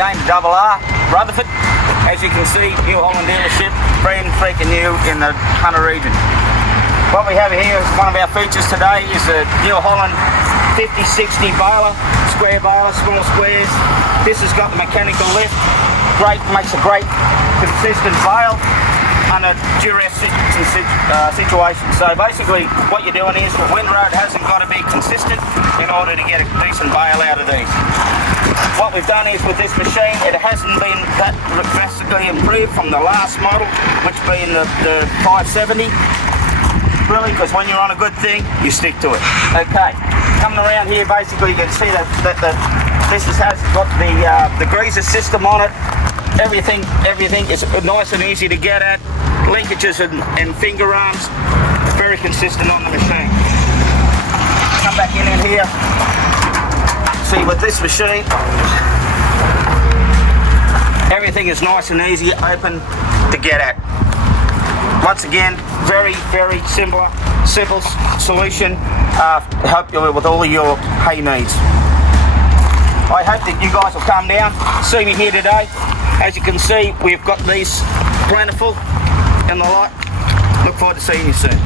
again, Double R, Rutherford. As you can see, New Holland dealership, brand freaking new in the Hunter region. What we have here, one of our features today, is the New Holland 5060 baler, square baler, small squares. This has got the mechanical lift, makes a great consistent bale under duress situations. So basically what you're doing is the windrow hasn't got to be consistent in order to get a decent bale out of these. What we've done is with this machine, it hasn't been that drastically improved from the last model, which being the 570. Really, because when you're on a good thing, you stick to it. Okay, coming around here, basically you can see that this has got the greaser system on it. Everything is nice and easy to get at. Linkages and finger arms, very consistent on the machine. Come back in here. See, with this machine, everything is nice and easy, open to get at. Once again, very simple solution. Help you with all of your hay needs. I hope that you guys will come down, see me here today. As you can see, we've got these plentiful in the lot. Look forward to seeing you soon.